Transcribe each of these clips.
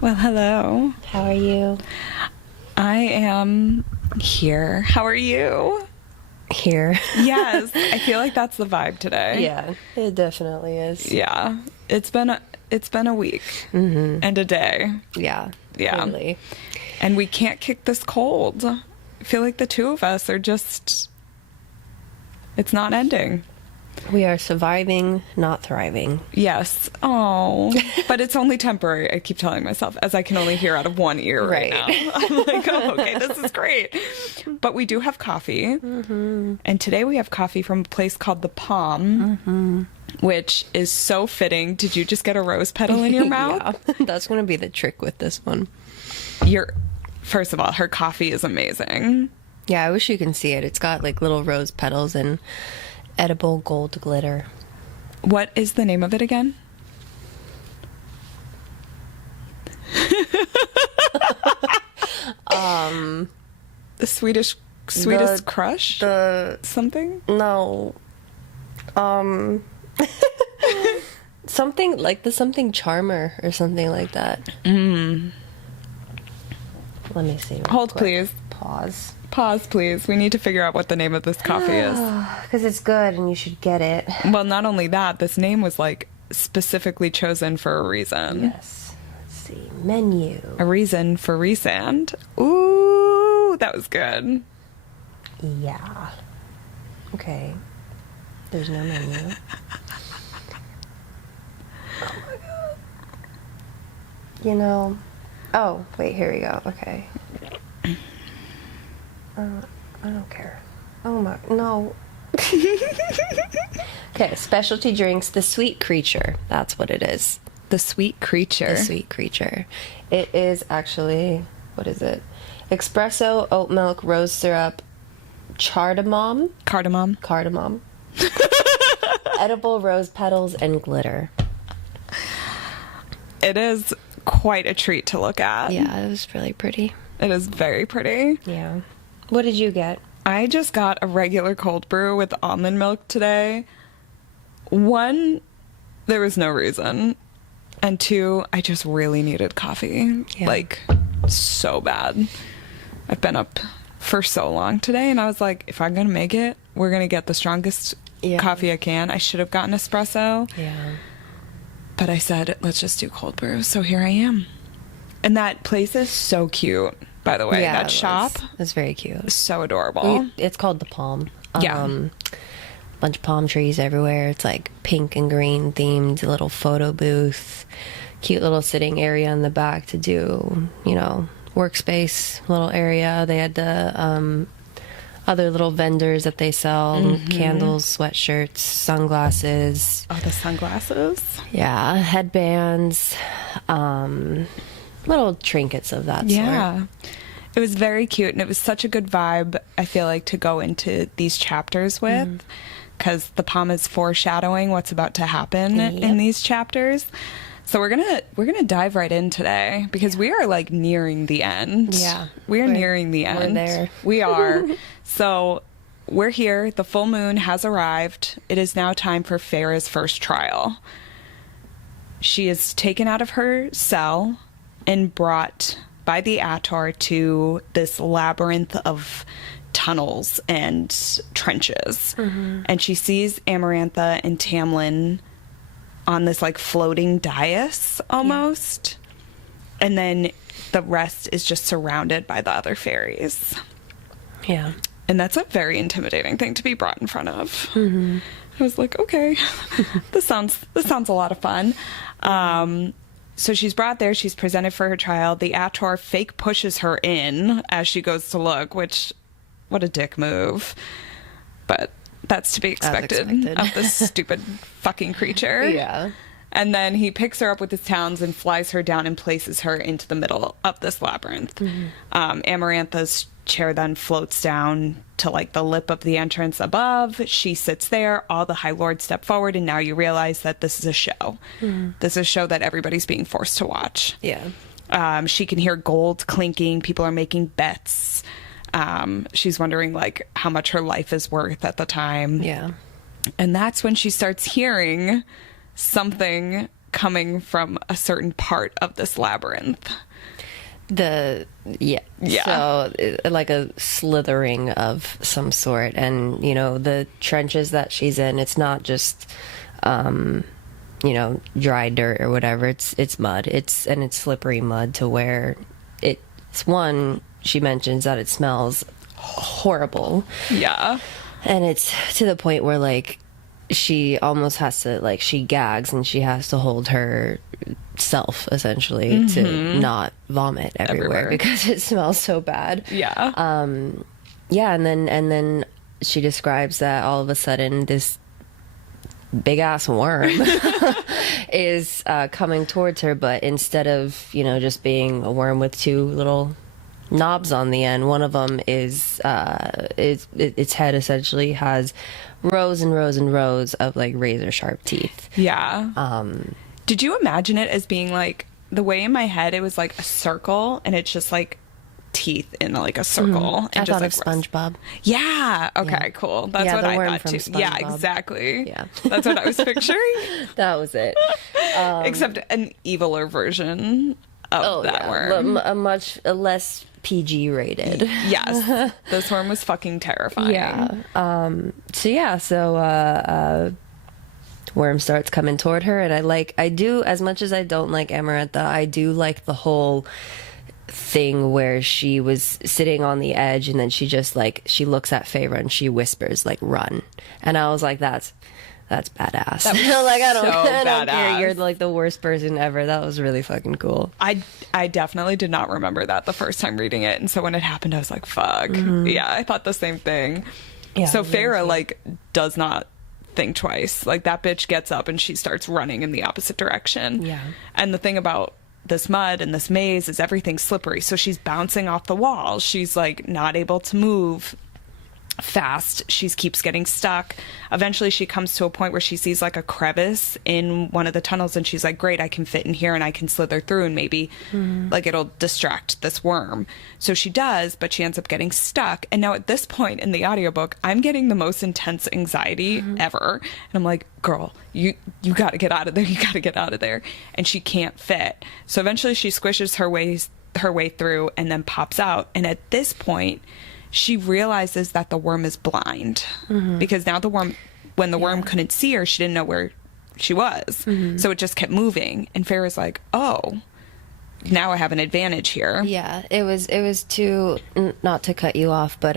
Well, hello. How are you? I am here. How are you? Here. Yes, I feel like that's the vibe today. Yeah, it definitely is. Yeah, it's been a week and a day. Yeah. Yeah. Totally. And we can't kick this cold. I feel like the two of us are just, it's not ending. We are surviving, not thriving. Yes. Oh, but it's only temporary. I keep telling myself, as I can only hear out of one ear right now. I'm like, oh, okay, this is great. But we do have coffee. And today we have coffee from a place called The Palm, which is so fitting. Did you just get a rose petal in your mouth? Yeah, that's going to be the trick with this one. First of all, her coffee is amazing. Yeah, I wish you can see it. It's got like little rose petals and edible gold glitter. What is the name of it again? The Swedish Crush? Something? No. Something like the something charmer or something like that. Let me see. Hold, please. Pause, please. We need to figure out what the name of this coffee is. Because it's good and you should get it. Well, not only that, this name was like specifically chosen for a reason. Yes. Let's see. Menu. A reason for Resand. Ooh, that was good. Yeah. Okay. There's no menu. Oh my god. You know. Oh, wait, here we go. Okay. I don't care. Oh my, no. Okay, specialty drinks, the Sweet Creature. That's what it is. The Sweet Creature. The Sweet Creature. It is actually, what is it? Espresso, oat milk, rose syrup, cardamom. Edible rose petals, and glitter. It is quite a treat to look at. Yeah, it was really pretty. It is very pretty. Yeah. What did you get? I just got a regular cold brew with almond milk today. One, there was no reason. And two, I just really needed coffee. Yeah. Like, so bad. I've been up for so long today, and I was like, if I'm going to make it, we're going to get the strongest coffee I can. I should have gotten espresso. Yeah. But I said, let's just do cold brew. So here I am. And that place is so cute, by the way. Yeah, that shop. It's very cute. Is so adorable. It's called The Palm. Yeah. Bunch of palm trees everywhere. It's like pink and green themed, little photo booth, cute little sitting area in the back to do, workspace little area. They had the other little vendors that they sell, candles, sweatshirts, sunglasses. Oh, the sunglasses? Yeah, headbands, little trinkets of that sort. Yeah. It was very cute, and it was such a good vibe, I feel like, to go into these chapters with, because the Palm is foreshadowing what's about to happen in these chapters. So we're gonna dive right in today, because we are like nearing the end. Yeah. We're nearing the end. We're there. We are. So we're here. The full moon has arrived. It is now time for Farah's first trial. She is taken out of her cell and brought by the Ator to this labyrinth of tunnels and trenches. And she sees Amarantha and Tamlin on this like floating dais almost. Yeah. And then the rest is just surrounded by the other fairies. Yeah. And that's a very intimidating thing to be brought in front of. I was like, okay, this sounds a lot of fun. So she's brought there. She's presented for her trial. The Ator fake pushes her in as she goes to look, which, what a dick move. But that's to be expected of this stupid fucking creature. Yeah. And then he picks her up with his talons and flies her down and places her into the middle of this labyrinth. Amarantha's chair then floats down to like the lip of the entrance above. She sits there. All the High Lords step forward, and now you realize that this is a show. This is a show that everybody's being forced to watch. Yeah. She can hear gold clinking. People are making bets. She's wondering like how much her life is worth at the time. Yeah. And that's when she starts hearing something coming from a certain part of this labyrinth. Yeah. So like a slithering of some sort, and the trenches that she's in, it's not just dry dirt or whatever. It's mud. It's slippery mud to where it's one. She mentions that it smells horrible. Yeah. And it's to the point where like she almost has to, like, she gags and she has to hold herself essentially to not vomit everywhere because it smells so bad. Yeah. Yeah, and then she describes that all of a sudden this big ass worm is coming towards her, but instead of just being a worm with two little knobs on the end, one of them is its head essentially has rows and rows and rows of like razor sharp teeth. Yeah. Did you imagine it as being like, the way in my head it was like a circle and it's just like teeth in like a circle? And I just thought like of SpongeBob. Yeah. Okay, cool. That's what I thought too. SpongeBob. Yeah, exactly. Yeah. That's what I was picturing. That was it. Except an eviler version of that worm. A much less PG rated. Yes. This worm was fucking terrifying. Yeah. So worm starts coming toward her, and I do, as much as I don't like Amarantha, I do like the whole thing where she was sitting on the edge and then she just like, she looks at Feyre and she whispers like, run. And I was like, that's badass. That was like, I don't badass. care. You're like the worst person ever. That was really fucking cool. I definitely did not remember that the first time reading it, and so when it happened I was like, fuck. Yeah, I thought the same thing. Yeah, so Feyre like does not think twice. Like, that bitch gets up and she starts running in the opposite direction. Yeah. And the thing about this mud and this maze is everything's slippery, so she's bouncing off the walls. She's like not able to move fast. She keeps getting stuck. Eventually she comes to a point where she sees like a crevice in one of the tunnels, and she's like, great, I can fit in here and I can slither through and maybe like it'll distract this worm. So she does, but she ends up getting stuck. And now at this point in the audiobook, I'm getting the most intense anxiety ever, and I'm like, girl, you gotta get out of there, you gotta get out of there. And she can't fit. So eventually she squishes her way through and then pops out. And at this point she realizes that the worm is blind, because now when the worm couldn't see her, she didn't know where she was. So it just kept moving. And Feyre's like, oh, now I have an advantage here. Yeah, it was to, not to cut you off, but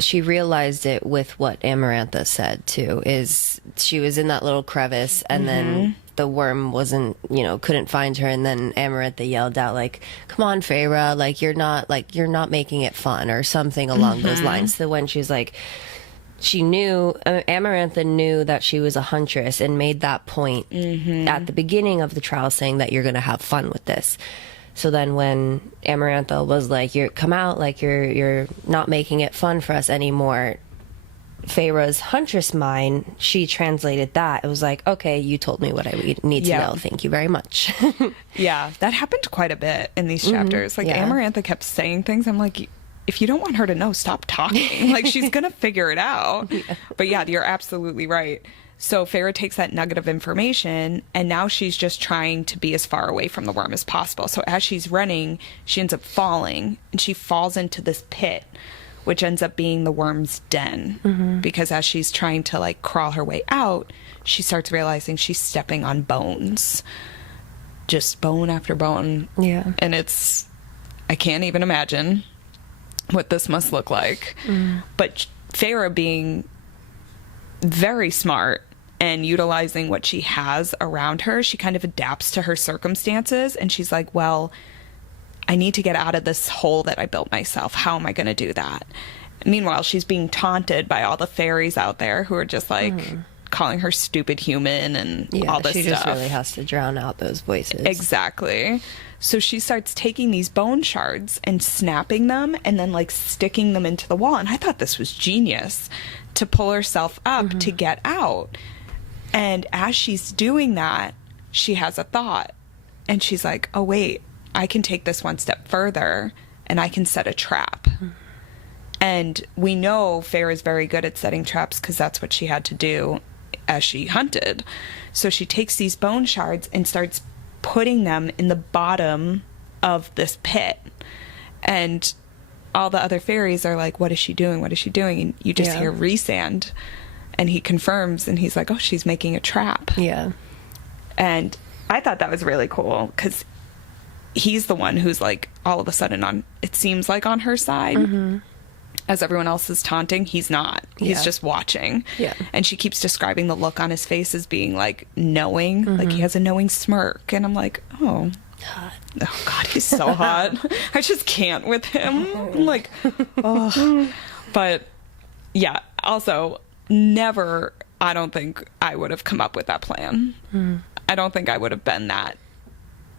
she realized it with what Amarantha said too, is she was in that little crevice and then the worm wasn't, couldn't find her, and then Amarantha yelled out like, come on, Feyre, like you're not making it fun, or something along those lines. So when she's like, she knew, Amarantha knew that she was a huntress and made that point at the beginning of the trial, saying that you're going to have fun with this. So then when Amarantha was like, come out, like you're not making it fun for us anymore, Feyre's huntress mind, she translated that. It was like, okay, you told me what I need to know. Thank you very much. Yeah, that happened quite a bit in these chapters. Like, Amarantha kept saying things. I'm like, if you don't want her to know, stop talking. Like, she's going to figure it out. Yeah. But yeah, you're absolutely right. So Feyre takes that nugget of information, and now she's just trying to be as far away from the worm as possible. So as she's running, she ends up falling, and she falls into this pit, which ends up being the worm's den. Because as she's trying to like crawl her way out, she starts realizing she's stepping on bones. Just bone after bone. Yeah. And I can't even imagine what this must look like. But Feyre, being very smart and utilizing what she has around her, she kind of adapts to her circumstances, and she's like, well, I need to get out of this hole that I built myself. How am I going to do that? Meanwhile, she's being taunted by all the fairies out there who are just like calling her stupid human and all this stuff. She just really has to drown out those voices. Exactly. So she starts taking these bone shards and snapping them and then like sticking them into the wall. And I thought this was genius, to pull herself up to get out. And as she's doing that, she has a thought. And she's like, oh, wait, I can take this one step further and I can set a trap. And we know Feyre is very good at setting traps because that's what she had to do as she hunted. So she takes these bone shards and starts putting them in the bottom of this pit. And all the other fairies are like, what is she doing? What is she doing? And you just hear Rhysand, and he confirms, and he's like, oh, she's making a trap. Yeah. And I thought that was really cool, because he's the one who's like all of a sudden on, it seems like, on her side. Mm-hmm. As everyone else is taunting, he's not. He's just watching. Yeah. And she keeps describing the look on his face as being like knowing, like he has a knowing smirk. And I'm like, oh, hot. Oh God, he's so hot. I just can't with him. I'm like, oh. But yeah, also never, I don't think I would have come up with that plan. I don't think I would have been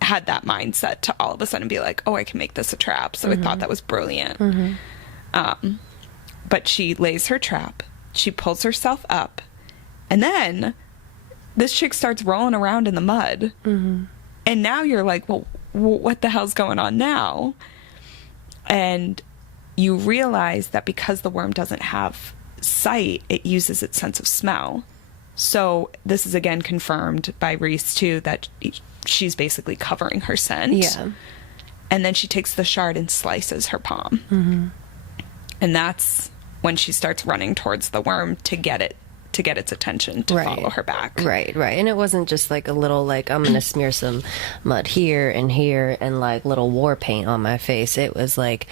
had that mindset to all of a sudden be like, oh, I can make this a trap. So I thought that was brilliant. But she lays her trap, she pulls herself up, and then this chick starts rolling around in the mud. And now you're like, well, what the hell's going on now? And you realize that because the worm doesn't have sight, it uses its sense of smell. So this is again confirmed by Rhys too, that she's basically covering her scent. Yeah. And then she takes the shard and slices her palm. And that's when she starts running towards the worm to get its attention to follow her back. Right. And it wasn't just like a little, like, I'm gonna smear some mud here and like little war paint on my face. It was like,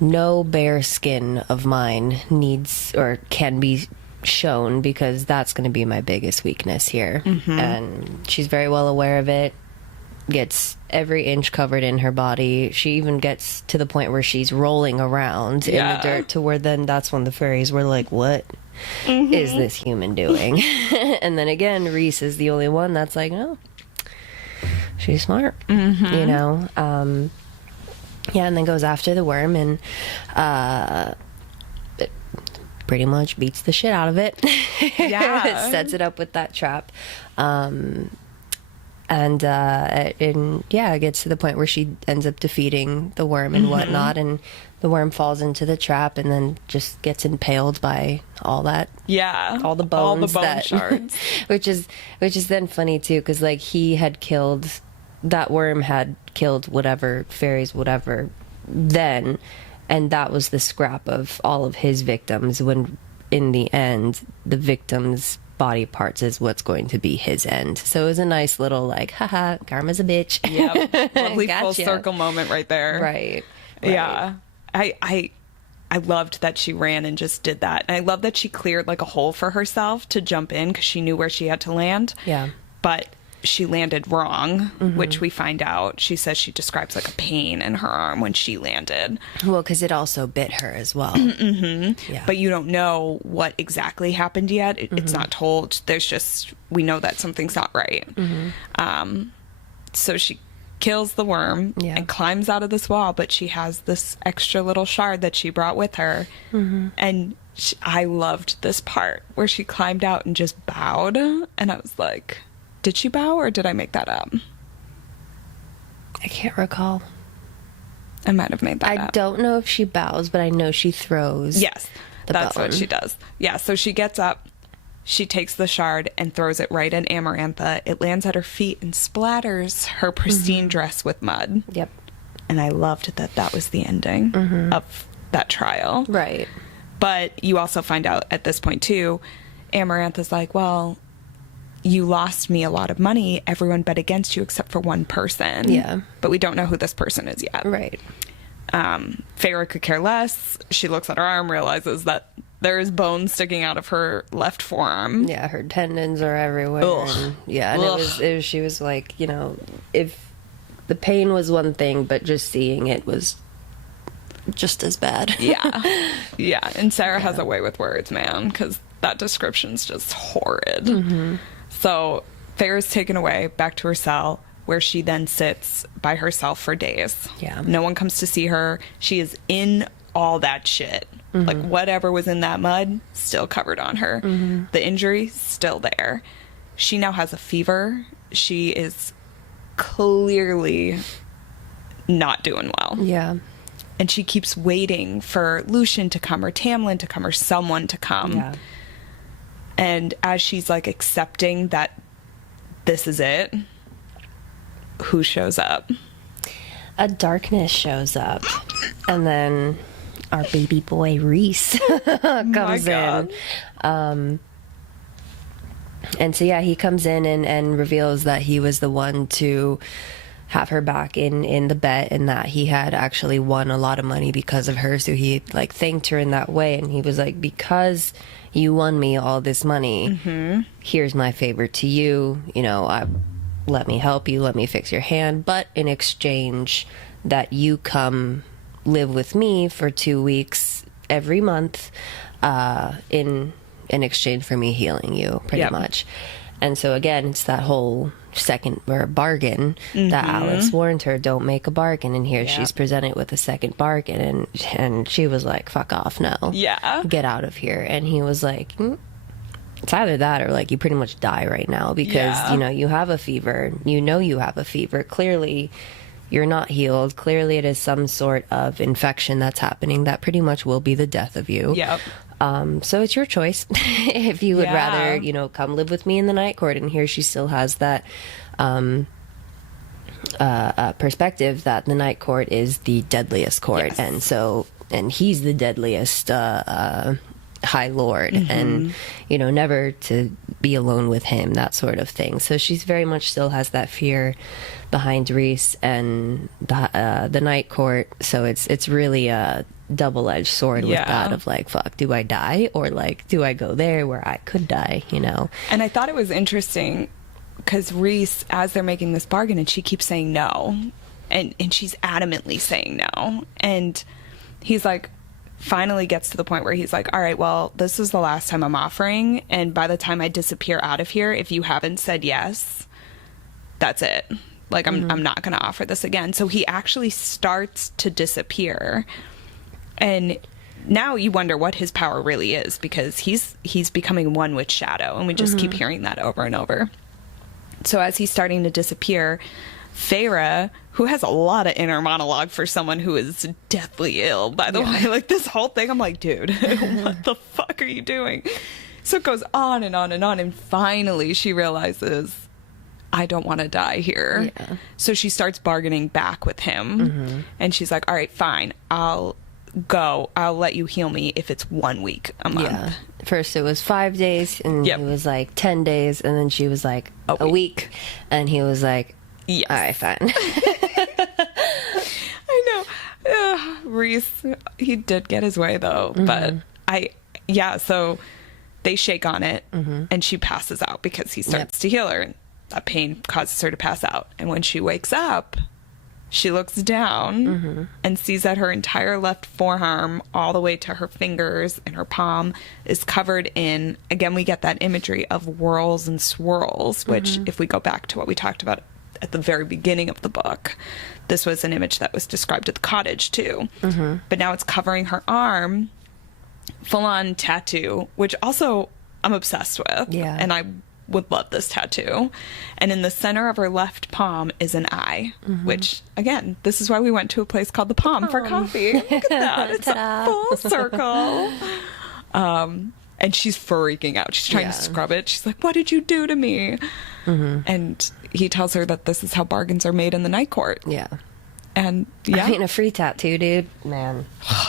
no bare skin of mine needs or can be shown, because that's going to be my biggest weakness here. And she's very well aware of it, gets every inch covered in her body. She even gets to the point where she's rolling around in the dirt, to where then that's when the fairies were like, what is this human doing? And then again, Rhys is the only one that's like, no, she's smart. You know. Yeah, and then goes after the worm and pretty much beats the shit out of it. Yeah. Sets it up with that trap. And it gets to the point where she ends up defeating the worm and whatnot, and the worm falls into the trap and then just gets impaled by all that. Yeah. All the bones. All the bone shards. which is then funny too, because like that worm had killed whatever fairies, whatever, then, and that was the scrap of all of his victims, when in the end the victim's body parts is what's going to be his end. So it was a nice little like, haha, karma's a bitch. Yeah, lovely gotcha. Full circle moment right there. Right. Yeah. I loved that she ran and just did that. And I love that she cleared like a hole for herself to jump in, because she knew where she had to land. Yeah. But she landed wrong, which we find out. She says she describes like a pain in her arm when she landed. Well, because it also bit her as well. Yeah. But you don't know what exactly happened yet. It's not told. There's just, we know that something's not right. So she kills the worm and climbs out of this wall, but she has this extra little shard that she brought with her. And I loved this part where she climbed out and just bowed. And I was like, did she bow or did I make that up? I can't recall. I might have made that up. I don't know if she bows, but I know she throws. Yes, that's what she does. Yeah, so she gets up, she takes the shard and throws it right at Amarantha. It lands at her feet and splatters her pristine dress with mud. Yep. And I loved that was the ending of that trial. Right. But you also find out at this point, too, Amarantha's like, well, you lost me a lot of money. Everyone bet against you except for one person. Yeah. But we don't know who this person is yet. Right. Feyre could care less. She looks at her arm, realizes that there is bone sticking out of her left forearm. Yeah, her tendons are everywhere. And, yeah, and it was, she was like, you know, if the pain was one thing, but just seeing it was just as bad. Yeah. Yeah, and Sarah has a way with words, man, because that description's just horrid. So Feyre's taken away back to her cell, where she then sits by herself for days. Yeah. No one comes to see her. She is in all that shit. Like whatever was in that mud, still covered on her. The injury, still there. She now has a fever. She is clearly not doing well. Yeah. And she keeps waiting for Lucian to come, or Tamlin to come, or someone to come. Yeah. And as she's like accepting that this is it, who shows up? A darkness shows up, and then our baby boy Ris comes in. And so yeah, he comes in and reveals that he was the one to have her back in the bet, and that he had actually won a lot of money because of her. So he like thanked her in that way, and he was like, because you won me all this money, here's my favor to you, you know, let me help you, let me fix your hand, but in exchange that you come live with me for 2 weeks every month, in exchange for me healing you, pretty much. And so again, it's that whole second or bargain that Alex warned her, don't make a bargain, and here she's presented with a second bargain, and she was like, fuck off, no, get out of here. And he was like, it's either that or like you pretty much die right now, because you know you have a fever, you have a fever, clearly you're not healed, clearly it is some sort of infection that's happening that pretty much will be the death of you. So it's your choice if you would rather, you know, come live with me in the night court. And here she still has that perspective that the night court is the deadliest court, and he's the deadliest high lord, and you know, never to be alone with him, that sort of thing. So she's very much still has that fear behind Ris and the night court. So it's really a double-edged sword with that of like, fuck, do I die, or like do I go there where I could die, you know? And I thought it was interesting because Ris, as they're making this bargain, and she keeps saying no, and she's adamantly saying no, and he's like, finally gets to the point where he's like, all right, well, this is the last time I'm offering, and by the time I disappear out of here, if you haven't said yes, that's it. Like, I'm not going to offer this again. So he actually starts to disappear, and now you wonder what his power really is, because he's becoming one with Shadow, and we just keep hearing that over and over. So as he's starting to disappear, Feyre, who has a lot of inner monologue for someone who is deathly ill, by the way, like this whole thing, I'm like, dude, what the fuck are you doing? So it goes on and on and on, and finally she realizes, I don't want to die here. So she starts bargaining back with him, and she's like, all right, fine, I'll let you heal me if it's 1 week a month. First it was 5 days, and he was like 10 days, and then she was like a week, and he was like, yes. All right, fine. I know. Ris, he did get his way though, but so they shake on it, and she passes out because he starts to heal her, and that pain causes her to pass out. And when she wakes up, she looks down and sees that her entire left forearm, all the way to her fingers and her palm, is covered in, again, we get that imagery of whirls and swirls, which if we go back to what we talked about at the very beginning of the book, this was an image that was described at the cottage too. But now it's covering her arm, full-on tattoo, which also I'm obsessed with. And I would love this tattoo. And in the center of her left palm is an eye, which, again, this is why we went to a place called the Palm for coffee. Look at that. It's a full circle. And she's freaking out. She's trying to scrub it. She's like, what did you do to me? And he tells her that this is how bargains are made in the night court. And I mean, a free tattoo, dude, man.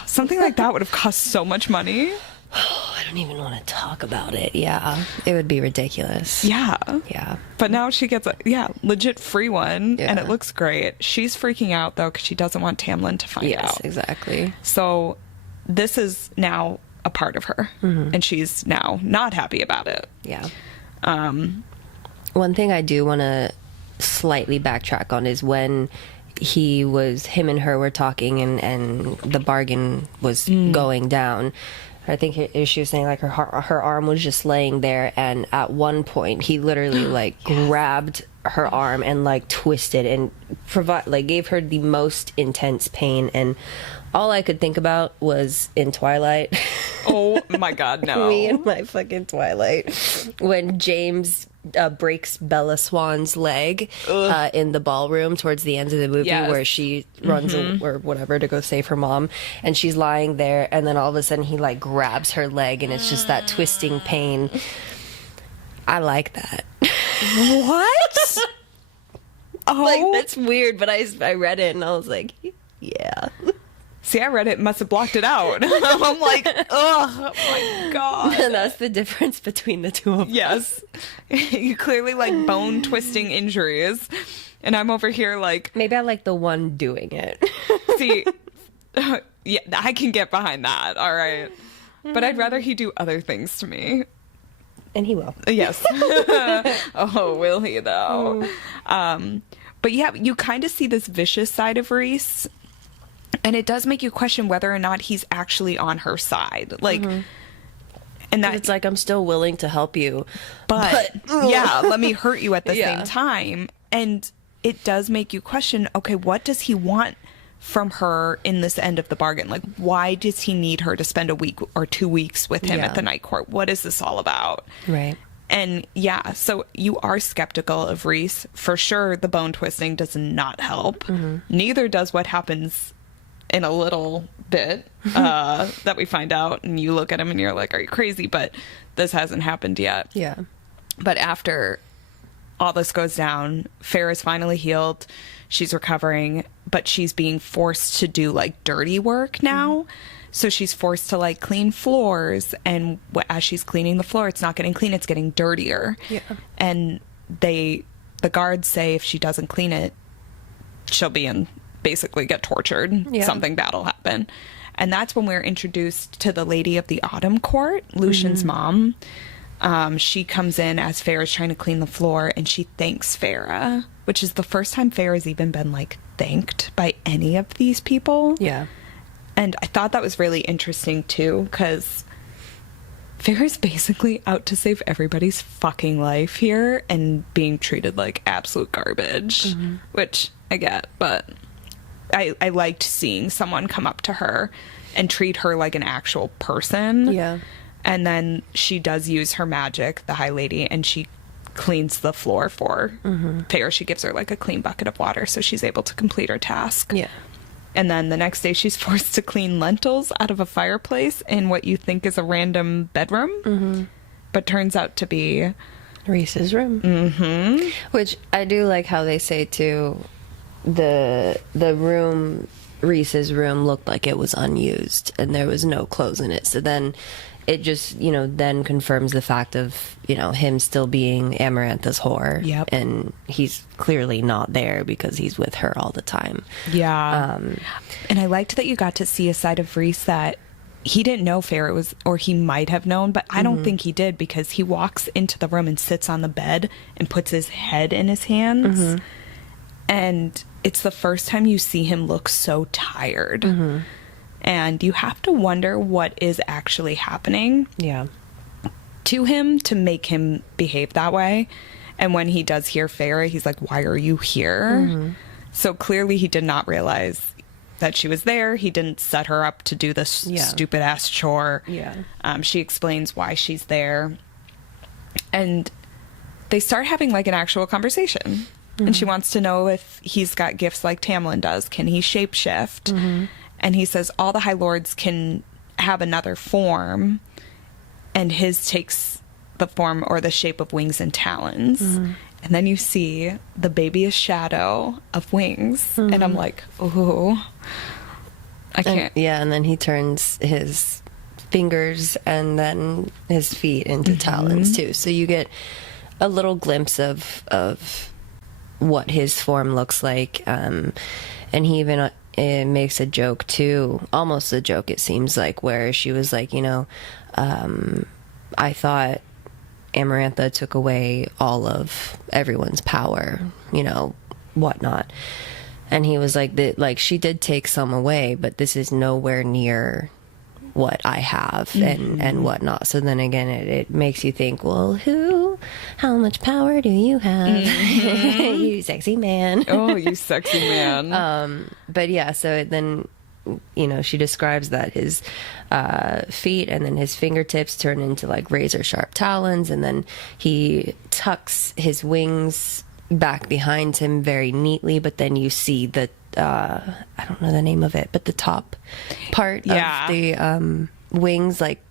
Something like that would have cost so much money. I don't even want to talk about it. It would be ridiculous. But now she gets a legit free one, and it looks great. She's freaking out though because she doesn't want Tamlin to find out. Exactly. So this is now a part of her, and she's now not happy about it. One thing I do want to slightly backtrack on is when him and her were talking, and the bargain was going down. I think she was saying like her arm was just laying there, and at one point he literally like grabbed her arm and like twisted and gave her the most intense pain. And all I could think about was in Twilight. Oh my God, no. Me and my fucking Twilight. When James breaks Bella Swan's leg in the ballroom towards the end of the movie, where she runs or whatever to go save her mom, and she's lying there, and then all of a sudden he like grabs her leg, and it's just that twisting pain. I like that. What? Oh. Like, that's weird, but I read it and I was like, yeah. See, I read it and must have blocked it out. I'm like, oh my God. And that's the difference between the two of us. Yes. You clearly like bone twisting injuries. And I'm over here like... Maybe I like the one doing it. See, yeah, I can get behind that. All right. But I'd rather he do other things to me. And he will. Yes. Oh, will he though? But yeah, you kind of see this vicious side of Ris. And it does make you question whether or not he's actually on her side. Like, and that it's like, I'm still willing to help you. But yeah, let me hurt you at the Yeah. same time. And it does make you question, okay, what does he want from her in this end of the bargain? Like, why does he need her to spend a week or 2 weeks with him Yeah. at the night court? What is this all about? Right. And yeah, so you are skeptical of Ris. For sure, the bone twisting does not help. Neither does what happens in a little bit that we find out. And you look at him and you're like, are you crazy? But this hasn't happened yet. Yeah. But after all this goes down, Farrah's finally healed. She's recovering, but she's being forced to do like dirty work now. So she's forced to like clean floors. And as she's cleaning the floor, it's not getting clean, it's getting dirtier. Yeah. And the guards say if she doesn't clean it, she'll basically get tortured. Yeah. Something bad will happen. And that's when we're introduced to the Lady of the Autumn Court, Lucian's mom. She comes in as Farrah's trying to clean the floor, and she thanks Farrah, which is the first time Farrah's even been like thanked by any of these people. Yeah. And I thought that was really interesting too, because Farrah's basically out to save everybody's fucking life here and being treated like absolute garbage, which I get, but I liked seeing someone come up to her and treat her like an actual person. Yeah. And then she does use her magic, the High Lady, and she cleans the floor for Farrah. She gives her like a clean bucket of water so she's able to complete her task. Yeah. And then the next day she's forced to clean lentils out of a fireplace in what you think is a random bedroom, but turns out to be Ris's room. Which I do like how they say too, the room, Ris's room, looked like it was unused and there was no clothes in it. So then it just, then confirms the fact of, him still being Amarantha's whore. Yep. And he's clearly not there because he's with her all the time. Yeah. And I liked that you got to see a side of Ris that he didn't know Farrah was, or he might have known, but I don't think he did, because he walks into the room and sits on the bed and puts his head in his hands. And it's the first time you see him look so tired. And you have to wonder what is actually happening Yeah. to him to make him behave that way. And when he does hear Farrah, he's like, why are you here? So clearly he did not realize that she was there. He didn't set her up to do this stupid ass chore. Yeah. She explains why she's there. And they start having like an actual conversation. And she wants to know if he's got gifts like Tamlin does. Can he shapeshift? And he says all the High Lords can have another form, and his takes the form or the shape of wings and talons. And then you see the babyest shadow of wings. And I'm like, ooh, I can't. And then he turns his fingers and then his feet into talons too. So you get a little glimpse of what his form looks like. And he even it makes a joke too, almost a joke it seems like, where she was like, I thought Amarantha took away all of everyone's power, whatnot. And he was like, that, she did take some away, but this is nowhere near what I have and whatnot. So then again, it makes you think, well, how much power do you have? You sexy man. Oh, you sexy man. But yeah, so then, she describes that his feet and then his fingertips turn into like razor sharp talons, and then he tucks his wings back behind him very neatly, but then you see the I don't know the name of it, but the top part of the wings, like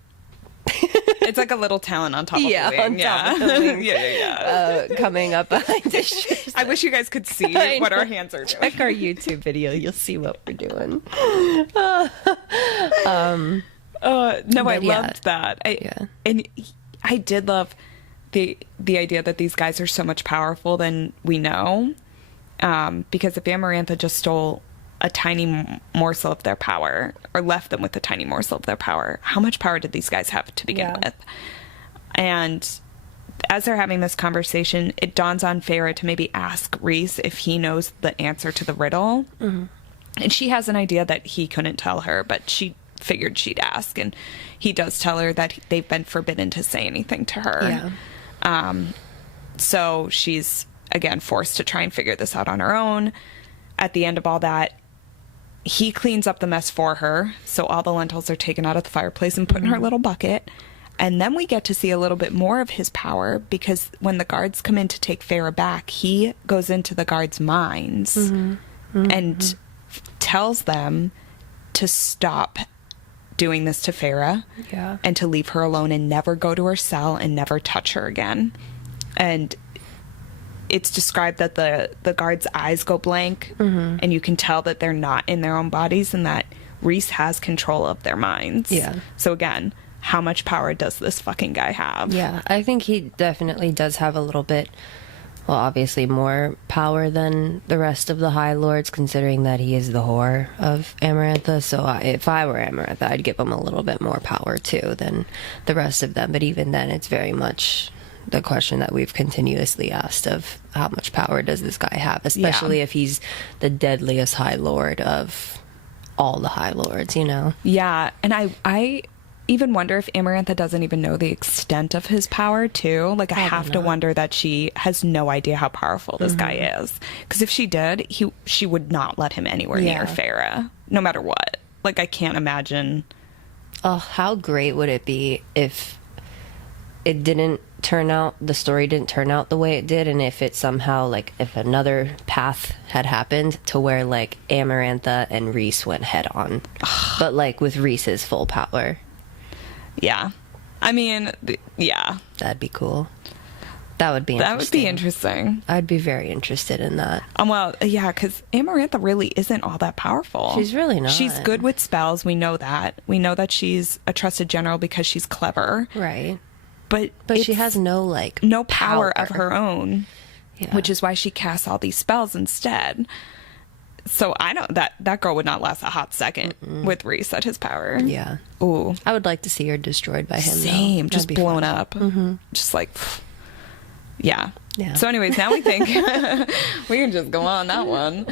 It's like a little talent on top of Yeah, the wing. on top of the wing. Yeah. Coming up behind his I wish you guys could see what our hands are doing. Check our YouTube video. You'll see what we're doing. No, I loved that. And I did love the idea that these guys are so much powerful than we know. Because if Amarantha just stole a tiny morsel of their power, or left them with a tiny morsel of their power, how much power did these guys have to begin with? And as they're having this conversation, it dawns on Feyre to maybe ask Ris if he knows the answer to the riddle. Mm-hmm. And she has an idea that he couldn't tell her, but she figured she'd ask. And he does tell her that they've been forbidden to say anything to her. Yeah. So she's, again, forced to try and figure this out on her own. At the end of all that, he cleans up the mess for her. So all the lentils are taken out of the fireplace and put in her little bucket. And then we get to see a little bit more of his power, because when the guards come in to take Feyre back, he goes into the guards' minds and tells them to stop doing this to Feyre and to leave her alone and never go to her cell and never touch her again. And it's described that the guards' eyes go blank, and you can tell that they're not in their own bodies, and that Ris has control of their minds. Yeah. So again, how much power does this fucking guy have? Yeah, I think he definitely does have a little bit, well, obviously more power than the rest of the High Lords, considering that he is the whore of Amarantha. So if I were Amarantha, I'd give him a little bit more power too than the rest of them. But even then, it's very much the question that we've continuously asked of how much power does this guy have, especially if he's the deadliest High Lord of all the High Lords, you know? Yeah, and I even wonder if Amarantha doesn't even know the extent of his power too. Like, I have to wonder that she has no idea how powerful this guy is, because if she did, she would not let him anywhere near Feyre, no matter what. Like, I can't imagine. Oh, how great would it be if it didn't turn out, the story didn't turn out the way it did, and if it somehow, like, if another path had happened to where, like, Amarantha and Ris went head on, but, like, with Ris's full power. Yeah. I mean, yeah. That'd be cool. That would be interesting. That would be interesting. I'd be very interested in that. Well, yeah, because Amarantha really isn't all that powerful. She's really not. She's good with spells. We know that. We know that she's a trusted general because she's clever. Right. But she has no power of her own, which is why she casts all these spells instead. So I know that girl would not last a hot second with Ris at his power. Yeah. Ooh. I would like to see her destroyed by him. Same. Just blown up. Just like, yeah. So anyways, now we think we can just go on that one.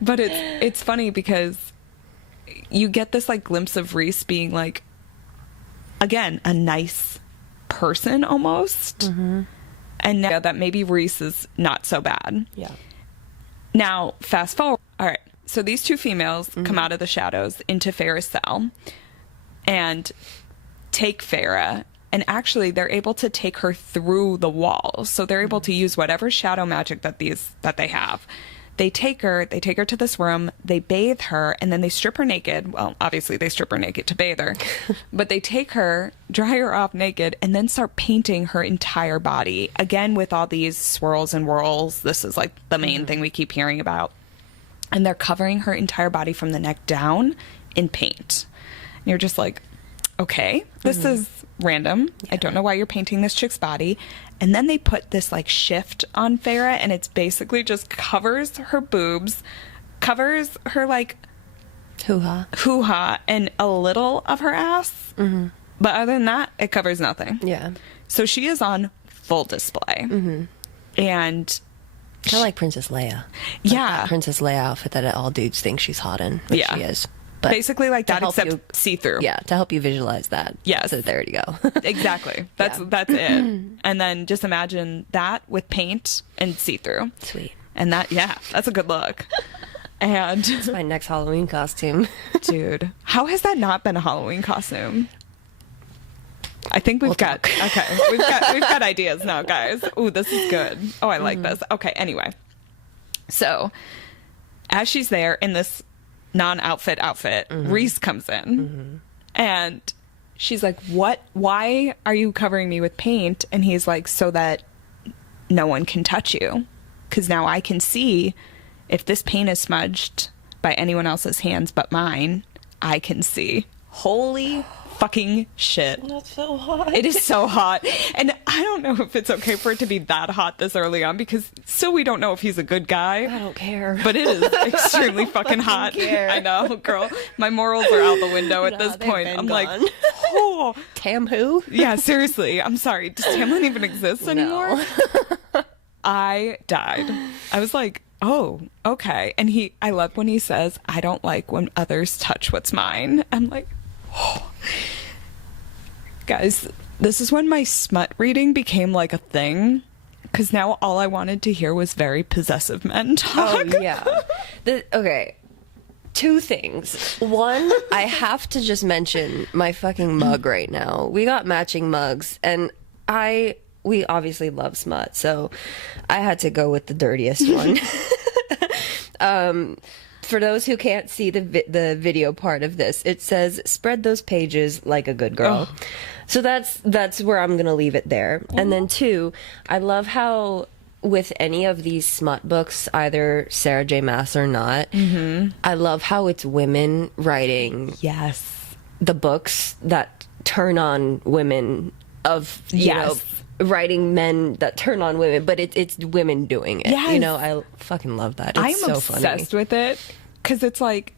But it's funny because you get this like glimpse of Ris being like, again, a nice person almost. And now that maybe Ris is not so bad. Yeah. Now, fast forward. All right. So these two females come out of the shadows into Feyre's cell and take Feyre. And actually, they're able to take her through the walls. So they're able to use whatever shadow magic that they have. They take her to this room, they bathe her, and then they strip her naked. Well, obviously they strip her naked to bathe her. But they take her, dry her off naked, and then start painting her entire body. Again, with all these swirls and whirls. This is like the main thing we keep hearing about. And they're covering her entire body from the neck down in paint. And you're just like, okay, this is random. Yeah. I don't know why you're painting this chick's body. And then they put this like shift on Feyre, and it's basically just covers her boobs, covers her like hoo-ha and a little of her ass. But other than that, it covers nothing. Yeah. So she is on full display. And kind of like Princess Leia. That Princess Leia outfit that all dudes think she's hot in, which she is. But basically like that, except see-through. Yeah, to help you visualize that. Yes. So there you go. Exactly. That's it. And then just imagine that with paint and see-through. Sweet. And that's a good look. And it's my next Halloween costume. Dude, how has that not been a Halloween costume? I think we've got ideas now, guys. Ooh, this is good. Oh, I like this. Okay, anyway. So, as she's there in this non-outfit outfit, Ris comes in, and she's like, what? Why are you covering me with paint? And he's like, so that no one can touch you. Because now I can see if this paint is smudged by anyone else's hands but mine, I can see. Holy fucking shit. That's so hot. It is so hot. And I don't know if it's okay for it to be that hot this early on, because still we don't know if he's a good guy. I don't care. But it is extremely fucking hot. Care. I know, girl. My morals are out the window at this point. I'm like, oh. Tam who? Yeah, seriously. I'm sorry. Does Tamlin even exist anymore? I died. I was like, oh, okay. And I love when he says, I don't like when others touch what's mine. I'm like, oh. Guys, this is when my smut reading became like a thing, because now all I wanted to hear was very possessive men talk. Oh, yeah. Okay. Two things. One, I have to just mention my fucking mug right now. We got matching mugs, and we obviously love smut, so I had to go with the dirtiest one. For those who can't see the video part of this, it says, spread those pages like a good girl. Oh. So that's where I'm going to leave it there. Oh. And then two, I love how with any of these smut books, either Sarah J. Maas or not, I love how it's women writing the books that turn on women of, you know, writing men that turn on women, but it's women doing it. You know, I fucking love that. It's so funny. I'm obsessed with it, because it's like,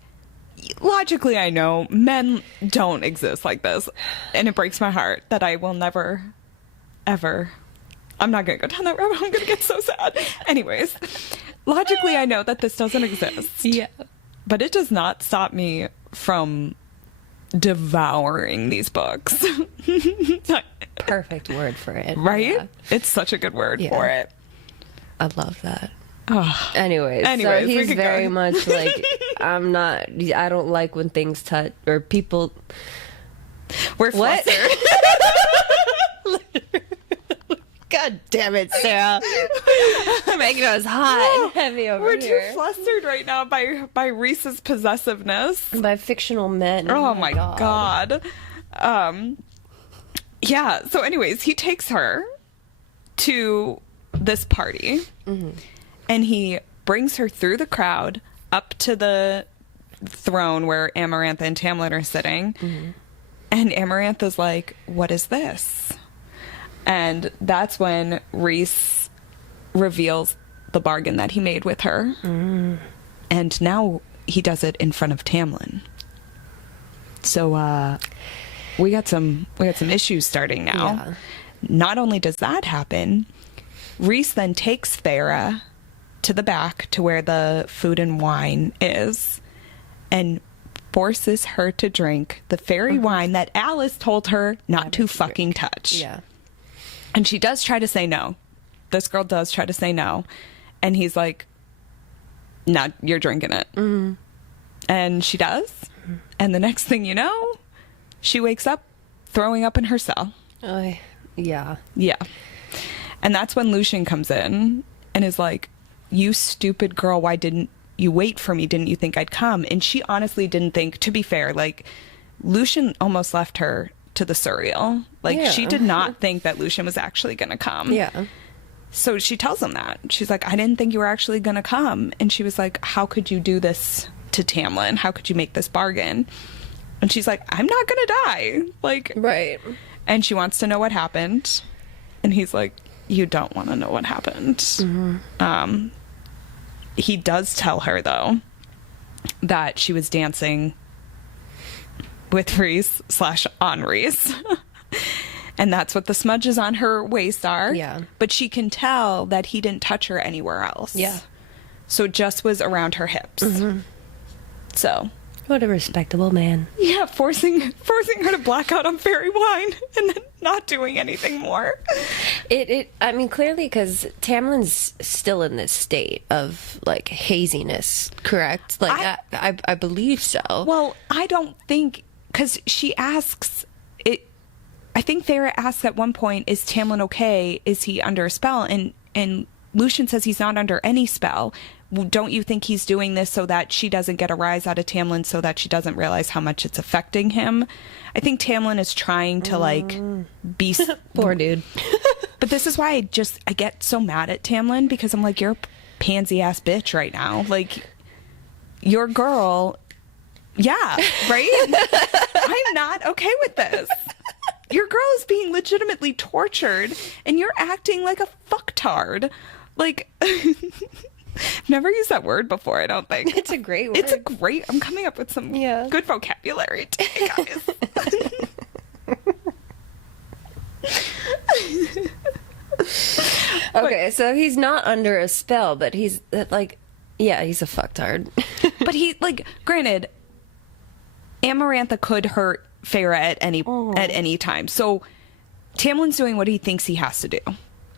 logically I know men don't exist like this, and it breaks my heart that I will never, ever, I'm not gonna go down that road, I'm gonna get so sad. Anyways, logically I know that this doesn't exist. Yeah. But it does not stop me from devouring these books. Perfect word for it. Right? Yeah. It's such a good word for it. I love that. Oh. Anyways, so he's very much like, I don't like when things touch, or people... We're flustered. God damn it, Sarah. I'm making us hot and heavy over here. We're too flustered right now by Ris's possessiveness. By fictional men. Oh my God. Yeah, so anyways, he takes her to this party, and he brings her through the crowd up to the throne where Amarantha and Tamlin are sitting, and Amarantha's like, what is this? And that's when Ris reveals the bargain that he made with her. And now he does it in front of Tamlin. So we got some issues starting now. Yeah. Not only does that happen, Ris then takes Farah to the back to where the food and wine is, and forces her to drink the fairy wine that Alice told her not to fucking touch. Yeah. And she does try to say no. This girl does try to say no. And he's like, no, you're drinking it. And she does. And the next thing you know, she wakes up throwing up in her cell. Yeah. Yeah. And that's when Lucien comes in and is like, you stupid girl, why didn't you wait for me? Didn't you think I'd come? And she honestly didn't think, to be fair, like, Lucien almost left her to the surreal. Like, she did not think that Lucien was actually going to come. Yeah. So she tells him that. She's like, I didn't think you were actually going to come. And she was like, how could you do this to Tamlin? How could you make this bargain? And she's like, I'm not going to die. Like, right. And she wants to know what happened. And he's like, you don't want to know what happened. He does tell her, though, that she was dancing with Ris / on Ris. And that's what the smudges on her waist are. Yeah. But she can tell that he didn't touch her anywhere else. Yeah. So it just was around her hips. So. What a respectable man. Yeah, forcing her to black out on fairy wine and then not doing anything more. I mean, clearly, because Tamlin's still in this state of, like, haziness, correct? Like, I believe so. Well, I don't think, because she asks, I think Farah asks at one point, is Tamlin okay? Is he under a spell? And Lucien says he's not under any spell, don't you think he's doing this so that she doesn't get a rise out of Tamlin, so that she doesn't realize how much it's affecting him? I think Tamlin is trying to like be Poor dude. but this is why I get so mad at Tamlin, because I'm like, you're a pansy ass bitch right now. Like, your girl, yeah, right? I'm not okay with this. Your girl is being legitimately tortured, and you're acting like a fucktard. Like, I've never used that word before, I don't think. It's a great word. It's a great, I'm coming up with some good vocabulary today, guys. Okay, so he's not under a spell, but he's like, yeah, he's a fucktard. But he, like, granted, Amarantha could hurt Feyre at any time. So Tamlin's doing what he thinks he has to do.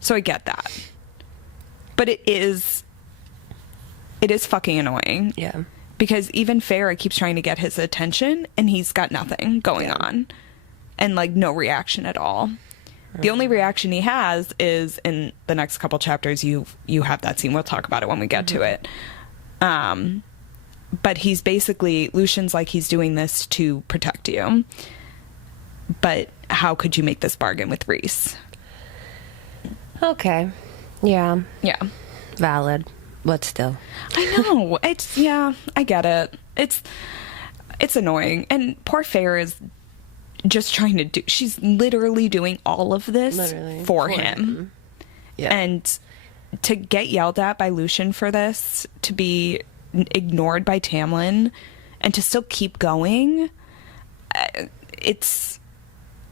So I get that. But it is fucking annoying. Yeah. Because even Feyre keeps trying to get his attention, and he's got nothing going on. And, like, no reaction at all. The only reaction he has is in the next couple chapters. You have that scene. We'll talk about it when we get to it. But he's basically, Lucian's like, he's doing this to protect you. But how could you make this bargain with Ris? Okay. Yeah. Yeah. Valid. But still. I know. I get it. It's annoying. And poor Feyre is just trying to do, she's literally doing all of this for him. Yeah. And to get yelled at by Lucian for this, to be ignored by Tamlin, and to still keep going, it's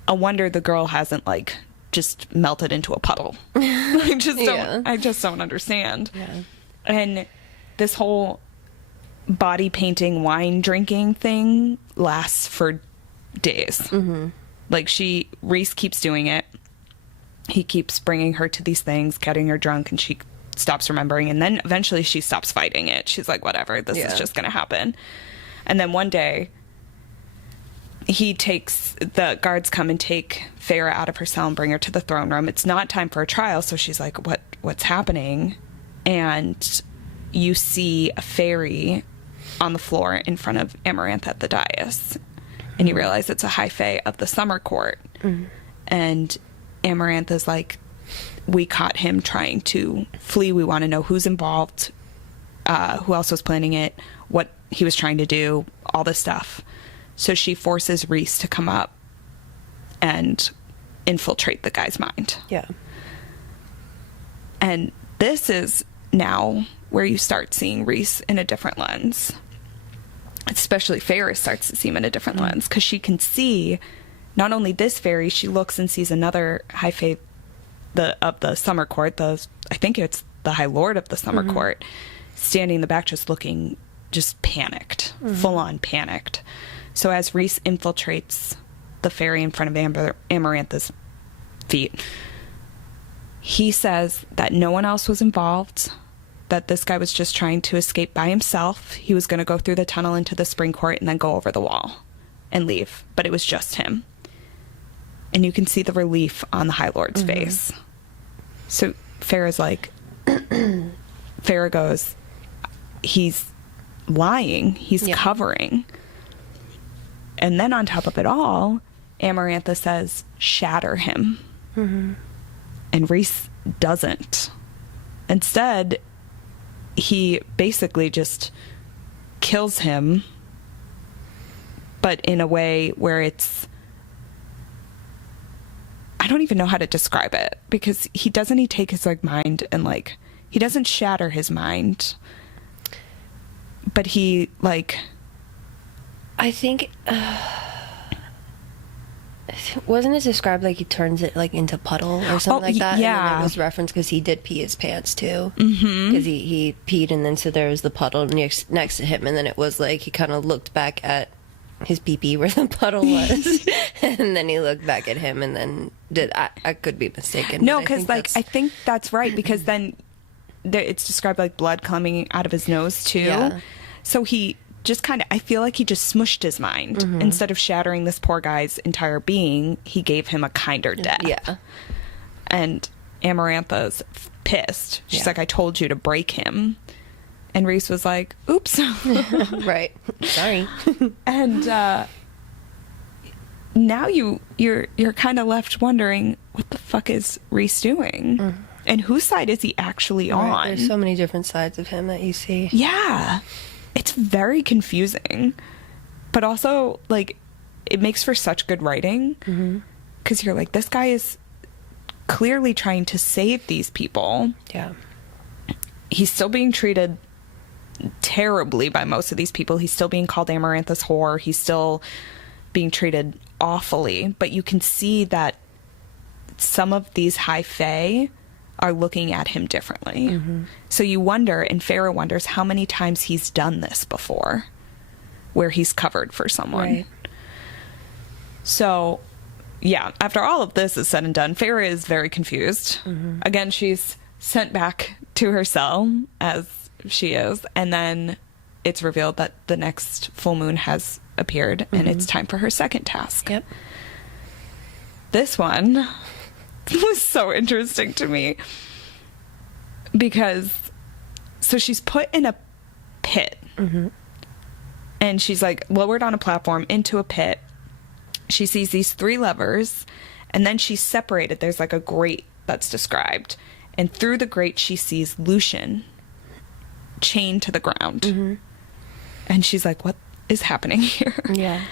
a wonder the girl hasn't, like, just melted into a puddle. I just don't understand. Yeah. And this whole body painting, wine drinking thing lasts for days. Mm-hmm. Like, Ris keeps doing it. He keeps bringing her to these things, getting her drunk, and she stops remembering. And then eventually she stops fighting it. She's like, whatever, this is just going to happen. And then one day, the guards come and take Feyre out of her cell and bring her to the throne room. It's not time for a trial, so she's like, what's happening? And you see a fairy on the floor in front of Amarantha at the dais. And you realize it's a high fae of the summer court. Mm-hmm. And Amarantha's like, we caught him trying to flee. We want to know who's involved, who else was planning it, what he was trying to do, all this stuff. So she forces Ris to come up and infiltrate the guy's mind. Yeah. And this is now where you start seeing Ris in a different lens. Especially Feyre starts to see him in a different lens, because she can see not only this fairy, she looks and sees another high fae of the summer court, I think it's the High Lord of the summer court, standing in the back just looking just panicked, full on panicked. So as Ris infiltrates the fairy in front of Amarantha's feet, he says that no one else was involved, that this guy was just trying to escape by himself. He was going to go through the tunnel into the spring court and then go over the wall and leave, but it was just him. And you can see the relief on the High Lord's face. So Feyre's like, Feyre goes, he's lying, he's covering. And then on top of it all, Amarantha says, shatter him. And Ris doesn't. Instead, he basically just kills him, but in a way where I don't even know how to describe it, because he take his, like, mind and, like, he doesn't shatter his mind, but he, like, I think wasn't it described like he turns it like into puddle or something like that? Yeah. And then it was referenced because he did pee his pants too. Because he peed, and then so there was the puddle next to him, and then it was like he kind of looked back at his pee-pee where the puddle was, and then he looked back at him, and then I could be mistaken. No, because I think that's right, because then it's described like blood coming out of his nose too. Yeah. So he just kind of, I feel like he just smushed his mind. Instead of shattering this poor guy's entire being, he gave him a kinder death. Yeah. And Amarantha's pissed. She's like, I told you to break him. And Ris was like, oops. Right. Sorry. And now you're kind of left wondering, what the fuck is Ris doing? And whose side is he actually on? Right, there's so many different sides of him that you see. Yeah. It's very confusing. But also, like, it makes for such good writing. Because you're like, this guy is clearly trying to save these people. Yeah. He's still being treated terribly by most of these people. He's still being called Amarantha's whore. He's still being treated awfully. But you can see that some of these high fae are looking at him differently. So you wonder, and Farah wonders, how many times he's done this before, where he's covered for someone. Right. So, yeah, after all of this is said and done, Farah is very confused. Again, she's sent back to her cell, as she is, and then it's revealed that the next full moon has appeared, and it's time for her second task. Yep. This one was so interesting to me because so she's put in a pit and she's like lowered on a platform into a pit. She sees these 3 levers and then she's separated. There's like a grate that's described, and through the grate she sees Lucian chained to the ground. And she's like, what is happening here? Yeah.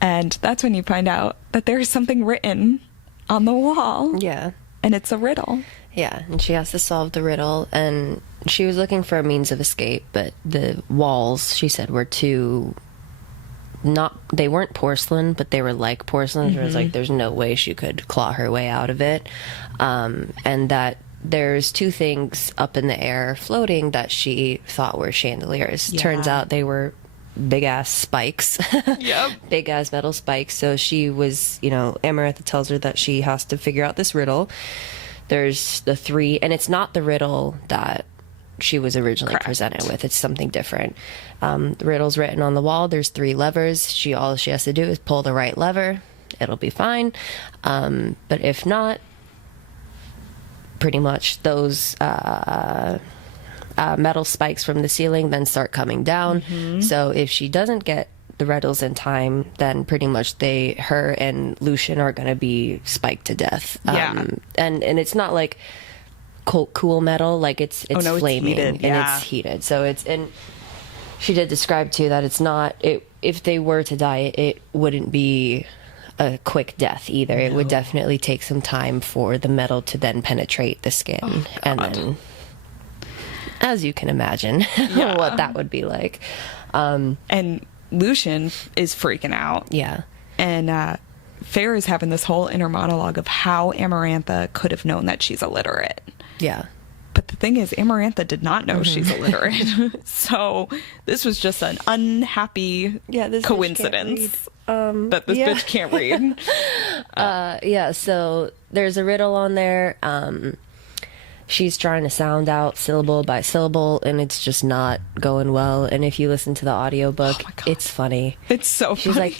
And that's when you find out that there's something written on the wall. Yeah. And it's a riddle. Yeah, and she has to solve the riddle, and she was looking for a means of escape, but the walls, she said, were too... they weren't porcelain, but they were like porcelain. So it was like, there's no way she could claw her way out of it. And that there's 2 things up in the air floating that she thought were chandeliers. Yeah. Turns out they were big-ass spikes. Yep. Big-ass metal spikes. So she was, Amarantha tells her that she has to figure out this riddle. There's the 3, and it's not the riddle that she was originally presented with. It's something different. The riddle's written on the wall. There's 3 levers. All she has to do is pull the right lever. It'll be fine. But if not, pretty much those metal spikes from the ceiling then start coming down. So if she doesn't get the riddles in time, then pretty much her and Lucian are going to be spiked to death. And it's not like cool metal, like it's flaming, it's heated. And it's heated. So and she did describe too that it's not, if they were to die, it wouldn't be a quick death either. It would definitely take some time for the metal to then penetrate the skin. And then, as you can imagine, what that would be like. And Lucian is freaking out. Yeah. And Farah is having this whole inner monologue of how Amarantha could have known that she's illiterate. Yeah. But the thing is, Amarantha did not know she's illiterate. So this was just an unhappy coincidence that this bitch can't read. So there's a riddle on there. She's trying to sound out syllable by syllable, and it's just not going well. And if you listen to the audiobook, it's funny. It's so funny. She's like,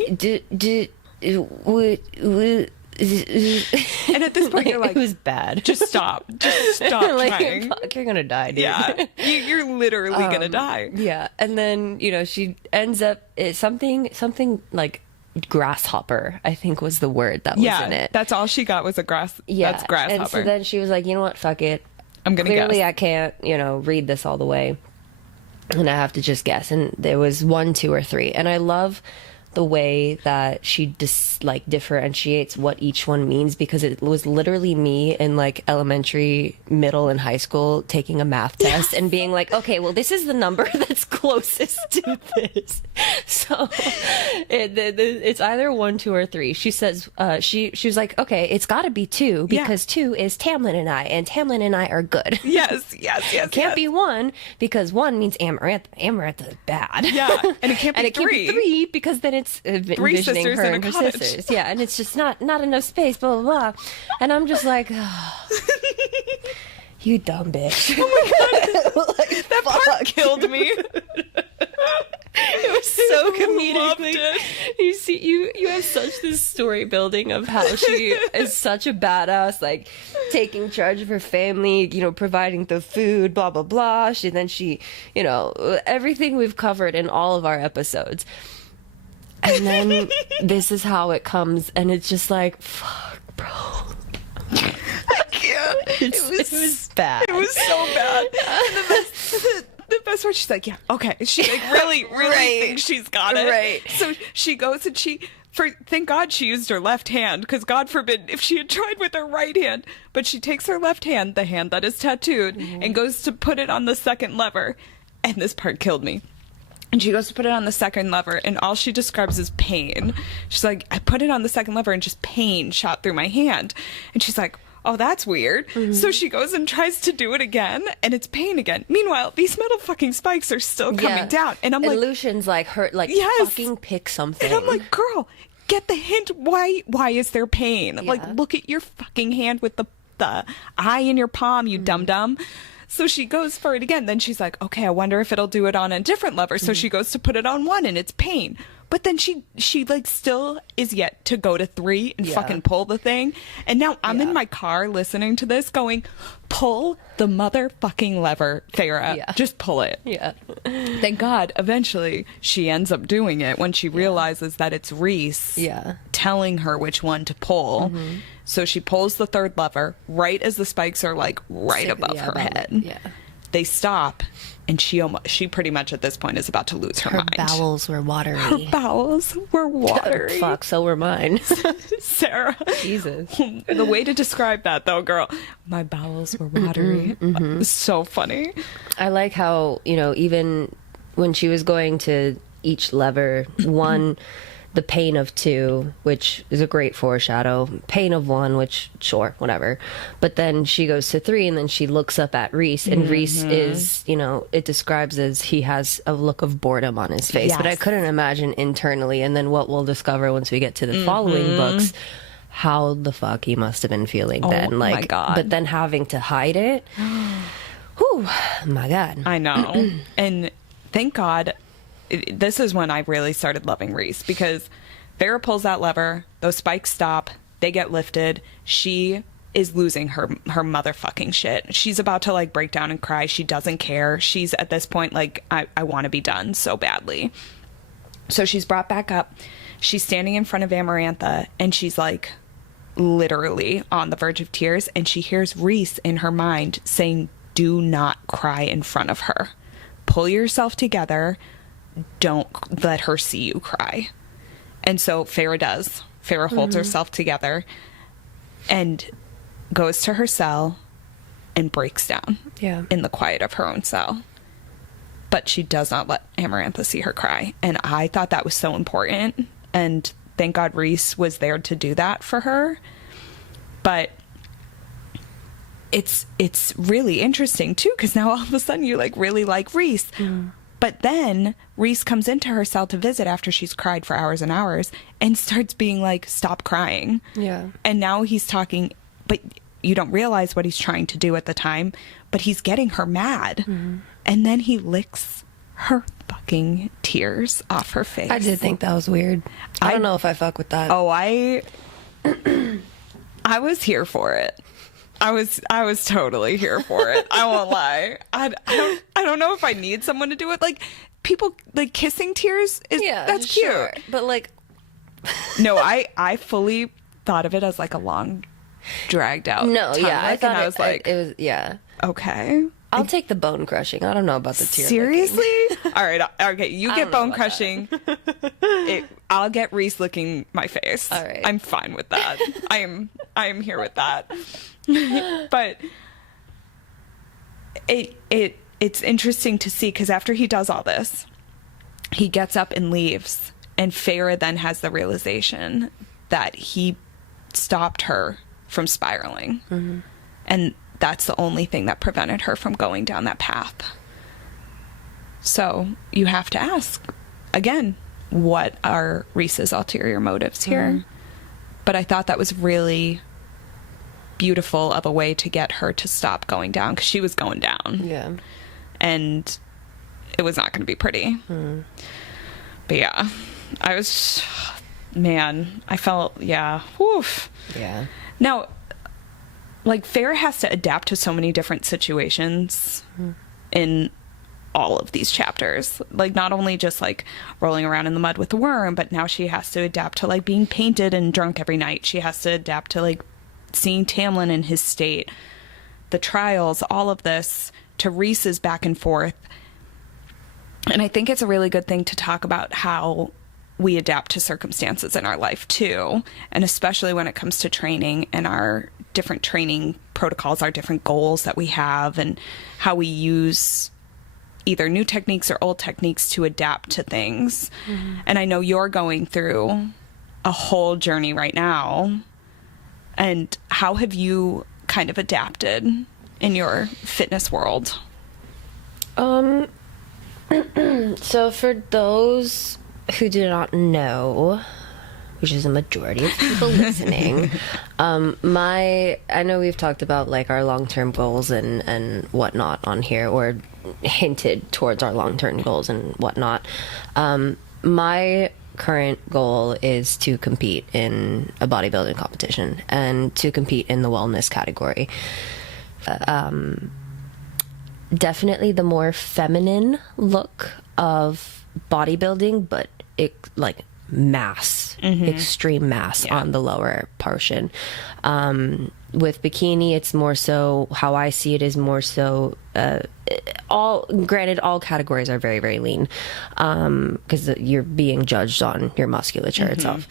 and at this point, you're like, it was bad. Just stop. Just stop trying. Fuck, you're gonna die, dude. Yeah, you're literally gonna die. Yeah, and then she ends up something like grasshopper, I think was the word that was in it. That's all she got was a grass. Yeah, that's grasshopper. And so then she was like, you know what? Fuck it. I'm gonna Clearly, guess. I can't, read this all the way, and I have to just guess. And there was 1, 2, or 3, and I love the way that she differentiates what each one means, because it was literally me in like elementary, middle, and high school taking a math test and being like, okay, well, this is the number that's closest to this. So it's either 1, 2, or 3. She says she was like, okay, it's got to be 2 because 2 is Tamlin and I, and Tamlin and I are good. Yes. Can't be 1 because 1 means Amarantha. Amarantha is bad. Yeah, and it can't be 3. Can't be 3 because then it's 3 sisters her in a and her cottage. sisters. Yeah, and it's just not enough space, blah, blah, blah. And I'm just like, oh, you dumb bitch. Oh my God. Like, that part killed me. It was so comedic. Loved Like, it. you see, you have such this story building of how she is such a badass, like taking charge of her family, you know, providing the food, blah, blah, blah. She, you know, everything we've covered in all of our episodes. And then this is how it comes, and it's just like, fuck, bro. I can't. It was bad. It was so bad. And the best part, she's like, yeah, okay. She like really Right. thinks she's got it. Right. So she goes and thank God she used her left hand, because God forbid if she had tried with her right hand. But she takes her left hand, the hand that is tattooed, and goes to put it on the second lever. And this part killed me. And she goes to put it on the second lever, and all she describes is pain. She's like, I put it on the second lever, and just pain shot through my hand. And she's like, oh, that's weird. So she goes and tries to do it again, and it's pain again. Meanwhile, these metal fucking spikes are still coming down. And I'm like, Lucian's like, Yes. fucking pick something. and I'm like, girl, get the hint. Why is there pain? Like, look at your fucking hand with the eye in your palm, you dum-dum. So she goes for it again. Then she's like, okay, I wonder if it'll do it on a different lever. So she goes to put it on one, and it's pain. But then she like still is yet to go to 3 and fucking pull the thing. And now I'm in my car listening to this going, pull the motherfucking lever, Farrah. Yeah. Just pull it. Yeah. Thank God, eventually she ends up doing it when she realizes that it's Ris telling her which one to pull. So she pulls the third lever right as the spikes are like right above her head. Yeah. They stop, and she pretty much at this point is about to lose her mind. Her bowels were watery. Her bowels were watery. Fuck, so were mine. Sarah. Jesus. The way to describe that, though, girl, my bowels were watery. So funny. I like how, you know, even when she was going to each lever, one, the pain of 2, which is a great foreshadow, pain of 1, which, sure, whatever. But then she goes to 3, and then she looks up at Ris, and Ris is, you know, it describes as he has a look of boredom on his face. But I couldn't imagine internally, and then what we'll discover once we get to the following books, how the fuck he must have been feeling then. Like, my God. But then having to hide it, whew, my God. I know. And thank God, this is when I really started loving Ris, because Farrah pulls that lever, those spikes stop, they get lifted. She is losing her motherfucking shit. She's about to like break down and cry. She doesn't care. She's at this point like, I want to be done so badly. So she's brought back up. She's standing in front of Amarantha, and she's like literally on the verge of tears, and she hears Ris in her mind saying, do not cry in front of her. Pull yourself together. Don't let her see you cry. And so Farrah does. Farrah holds herself together and goes to her cell and breaks down in the quiet of her own cell. But she does not let Amarantha see her cry. And I thought that was so important. And thank God Ris was there to do that for her. But it's really interesting too, because now all of a sudden you like really like Ris. But then Ris comes into her cell to visit after she's cried for hours and hours and starts being like, stop crying. Yeah. And now he's talking, but you don't realize what he's trying to do at the time, but he's getting her mad. And then he licks her fucking tears off her face. I did think that was weird. I don't know if I fuck with that. Oh, I was here for it. I was totally here for it. I won't lie. I don't know if I need someone to do it. Like, people like kissing tears is that's cute. Sure. But like, no, I fully thought of it as like a long, dragged out. No, I thought I was like, it was okay. I'll take the bone crushing. I don't know about the tear. Seriously? All right. Okay. You get bone crushing. I'll get Ris licking my face. All right. I'm fine with that. I am here with that. But it's interesting to see, because after he does all this, he gets up and leaves, and Farrah then has the realization that he stopped her from spiraling. And that's the only thing that prevented her from going down that path. So you have to ask, again, what are Ris's ulterior motives here? But I thought that was really beautiful of a way to get her to stop going down, because she was going down. Yeah. And it was not going to be pretty. But yeah, I was, man, I felt, woof. Yeah. Now, like Farrah has to adapt to so many different situations in all of these chapters. Like, not only just like rolling around in the mud with the worm, but now she has to adapt to like being painted and drunk every night. She has to adapt to like seeing Tamlin in his state, the trials, all of this, to Rhys's back and forth. And I think it's a really good thing to talk about how we adapt to circumstances in our life too, and especially when it comes to training and our different training protocols, our different goals that we have, and how we use either new techniques or old techniques to adapt to things. And I know you're going through a whole journey right now. And how have you kind of adapted in your fitness world? So for those who do not know, which is a majority of people listening, I know we've talked about like our long-term goals and whatnot on here, or hinted towards our long-term goals and whatnot. My current goal is to compete in a bodybuilding competition and to compete in the wellness category. Definitely the more feminine look of bodybuilding, but it like mass, extreme mass on the lower portion. With bikini, it's more so, how I see it is more so, all categories are very, very lean, because you're being judged on your musculature itself.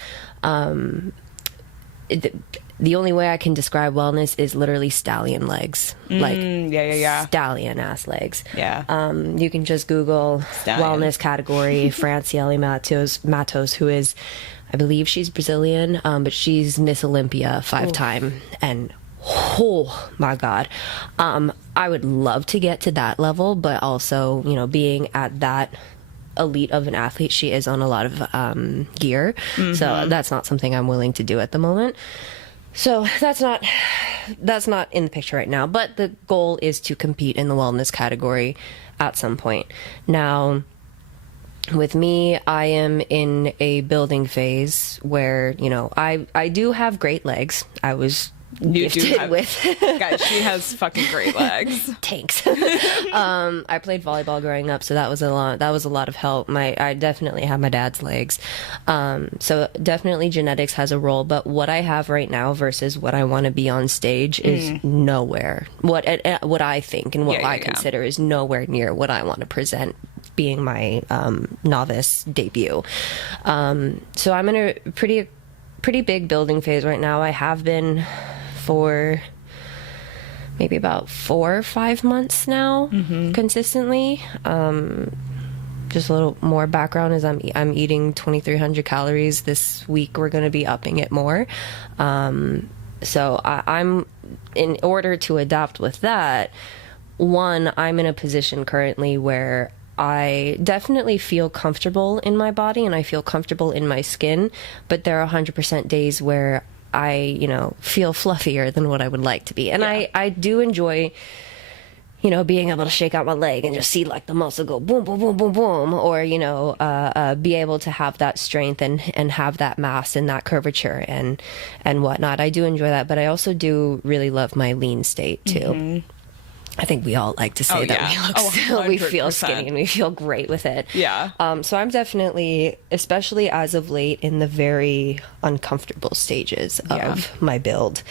The only way I can describe wellness is literally stallion legs. Stallion ass legs. You can just Google wellness category, Franciele Matos, who is, I believe she's Brazilian, but she's Miss Olympia 5-time. And oh my God, I would love to get to that level, but also, you know, being at that elite of an athlete, she is on a lot of gear. So that's not something I'm willing to do at the moment. So that's not in the picture right now, but the goal is to compete in the wellness category at some point. Now, with me, I am in a building phase where, you know, I do have great legs. I was gifted with guys, she has fucking great legs. Tanks. I played volleyball growing up, so that was a lot of help. I definitely have my dad's legs, so definitely genetics has a role, but what I have right now versus what I want to be on stage is nowhere. What I think and what I consider is nowhere near what I want to present, being my novice debut. So I'm in a pretty big building phase right now. I have been for maybe about 4 or 5 months now, consistently. Just a little more background is I'm eating 2,300 calories this week. We're going to be upping it more. So I'm, in order to adapt with that, one, I'm in a position currently where I definitely feel comfortable in my body and I feel comfortable in my skin, but there are 100% days where I, you know, feel fluffier than what I would like to be. And I do enjoy, you know, being able to shake out my leg and just see like the muscle go boom, boom, boom, boom, boom, or, you know, be able to have that strength and have that mass and that curvature and whatnot. I do enjoy that, but I also do really love my lean state too. I think we all like to say that we feel skinny and we feel great with it. So I'm definitely, especially as of late, in the very uncomfortable stages of my build.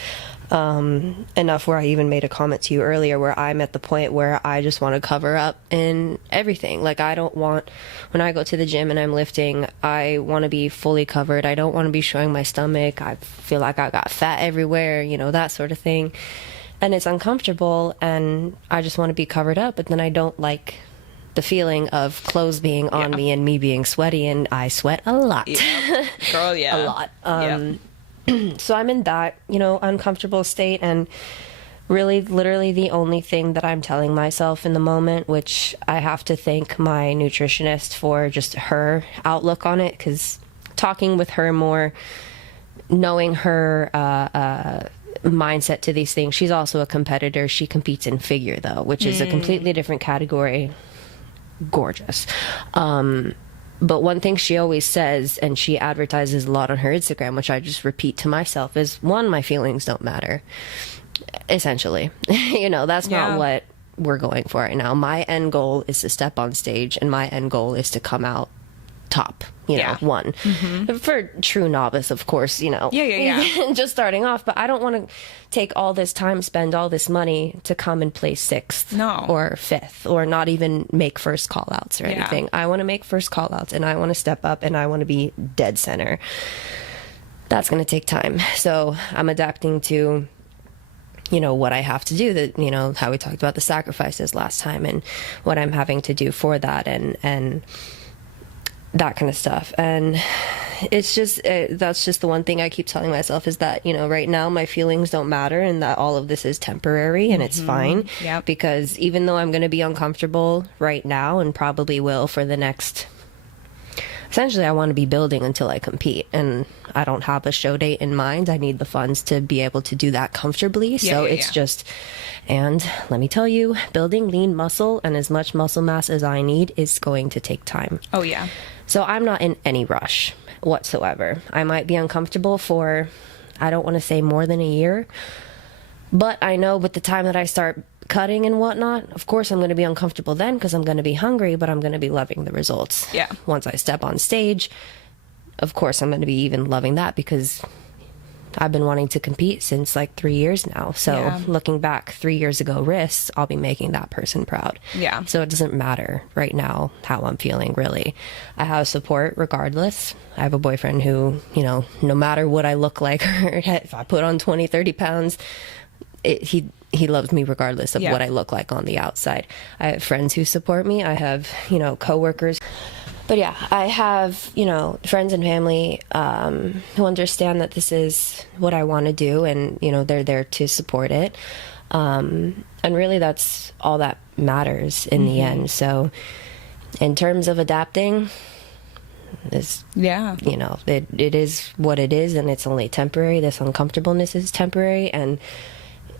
Enough where I even made a comment to you earlier where I'm at the point where I just want to cover up in everything. Like, I don't want, when I go to the gym and I'm lifting, I want to be fully covered. I don't want to be showing my stomach. I feel like I got fat everywhere, you know, that sort of thing. And it's uncomfortable, and I just want to be covered up, but then I don't like the feeling of clothes being on me and me being sweaty, and I sweat a lot. Girl, a lot. So I'm in that, you know, uncomfortable state, and really, literally the only thing that I'm telling myself in the moment, which I have to thank my nutritionist for just her outlook on it, because talking with her more, knowing her mindset to these things. She's also a competitor. She competes in figure though, which is a completely different category. Gorgeous. But one thing she always says, and she advertises a lot on her Instagram, which I just repeat to myself, is one, my feelings don't matter. Essentially. That's Yeah. not what we're going for right now. My end goal is to step on stage, and my end goal is to come out top, Yeah. one. For true novice, of course, Yeah. just starting off. But I don't want to take all this time, spend all this money to come and place sixth No. or fifth, or not even make first call outs or Yeah. anything. I want to make first call outs, and I want to step up, and I want to be dead center. That's going to take time. So I'm adapting to what I have to do, that, how we talked about the sacrifices last time, and what I'm having to do for that, and that kind of stuff. And it's just, that's just the one thing I keep telling myself, is that, right now my feelings don't matter, and that all of this is temporary, and it's fine. Yep. Because even though I'm going to be uncomfortable right now, and probably will for the next, essentially, I want to be building until I compete, and I don't have a show date in mind. I need the funds to be able to do that comfortably. So it's just, and let me tell you, building lean muscle and as much muscle mass as I need is going to take time. Oh, yeah. So I'm not in any rush whatsoever. I might be uncomfortable for, I don't want to say more than a year, but I know with the time that I start cutting and whatnot, of course I'm going to be uncomfortable then, because I'm going to be hungry, but I'm going to be loving the results. Yeah. Once I step on stage, of course I'm going to be even loving that, because I've been wanting to compete since like 3 years now. So Yeah. looking back 3 years ago, Ris, I'll be making that person proud. Yeah. So it doesn't matter right now how I'm feeling, really. I have support regardless. I have a boyfriend who, no matter what I look like, or if I put on 20, 30 pounds, he loves me regardless of Yeah. what I look like on the outside. I have friends who support me. I have, coworkers. But yeah, I have, friends and family who understand that this is what I want to do, and, they're there to support it. And really that's all that matters in the end. So in terms of adapting, this, Yeah. it is what it is, and it's only temporary. This uncomfortableness is temporary, and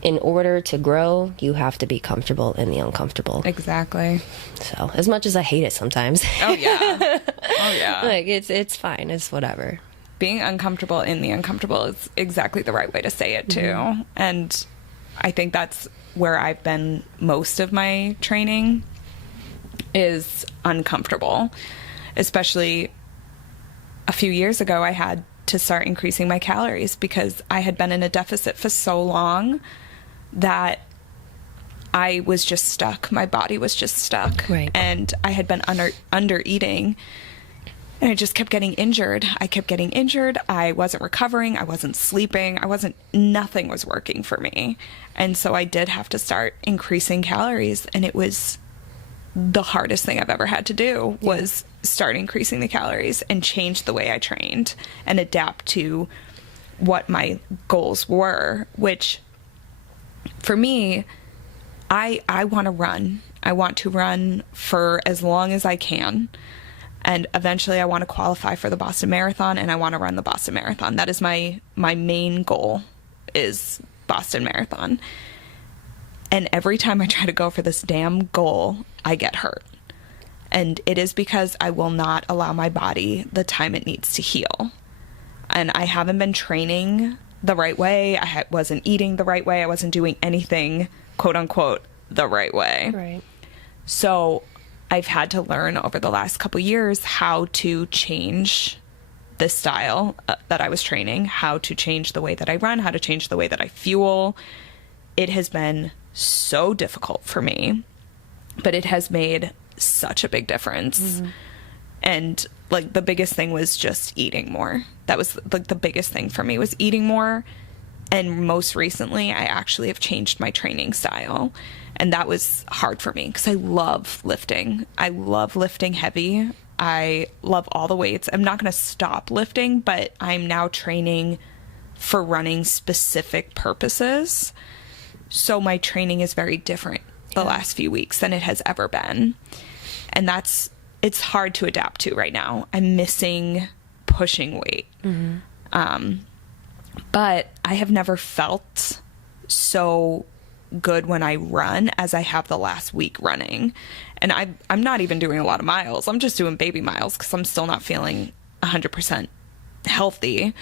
in order to grow, you have to be comfortable in the uncomfortable. Exactly. So, as much as I hate it sometimes, Oh, yeah. Oh, yeah. like it's fine. It's whatever. Being uncomfortable in the uncomfortable is exactly the right way to say it, too. And I think that's where I've been most of my training, is uncomfortable. Especially a few years ago, I had to start increasing my calories because I had been in a deficit for so long that I was just stuck. My body was just stuck. Right. And I had been under eating, and I just kept getting injured. I wasn't recovering. I wasn't sleeping. Nothing was working for me. And so I did have to start increasing calories, and it was the hardest thing I've ever had to do, was start increasing the calories and change the way I trained and adapt to what my goals were, which for me, I want to run. I want to run for as long as I can. And eventually I want to qualify for the Boston Marathon, and I want to run the Boston Marathon. That is my main goal, is Boston Marathon. And every time I try to go for this damn goal, I get hurt. And it is because I will not allow my body the time it needs to heal. And I haven't been training the right way. I wasn't eating the right way. I wasn't doing anything, quote unquote, the right way. Right. So I've had to learn over the last couple years how to change the style that I was training, how to change the way that I run, how to change the way that I fuel. It has been so difficult for me, but it has made such a big difference. And like the biggest thing was just eating more. That was like the biggest thing for me, was eating more. And most recently, I actually have changed my training style. And that was hard for me because I love lifting. I love lifting heavy. I love all the weights. I'm not going to stop lifting, but I'm now training for running specific purposes. So my training is very different the last few weeks than it has ever been. And it's hard to adapt to right now. I'm missing pushing weight. But I have never felt so good when I run as I have the last week running. And I'm not even doing a lot of miles. I'm just doing baby miles because I'm still not feeling 100% healthy.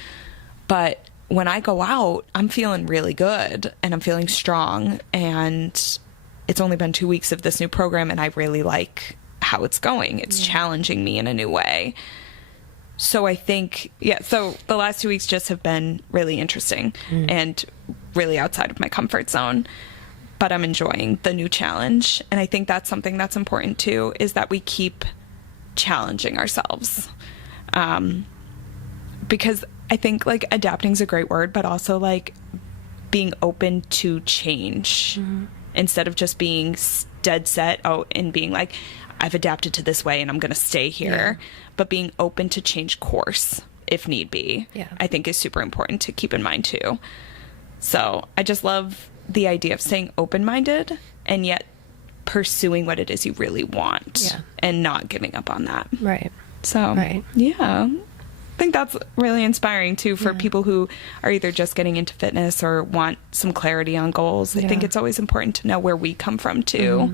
But when I go out, I'm feeling really good and I'm feeling strong. And it's only been 2 weeks of this new program, and I really like how it's going. It's challenging me in a new way. So I think, so the last 2 weeks just have been really interesting and really outside of my comfort zone. But I'm enjoying the new challenge. And I think that's something that's important too, is that we keep challenging ourselves. Because I think like adapting is a great word, but also like being open to change instead of just being dead set out and being like, I've adapted to this way and I'm going to stay here, but being open to change course if need be, I think is super important to keep in mind too. So I just love the idea of staying open-minded and yet pursuing what it is you really want and not giving up on that. Right. So, yeah. I think that's really inspiring too for people who are either just getting into fitness or want some clarity on goals. I think it's always important to know where we come from too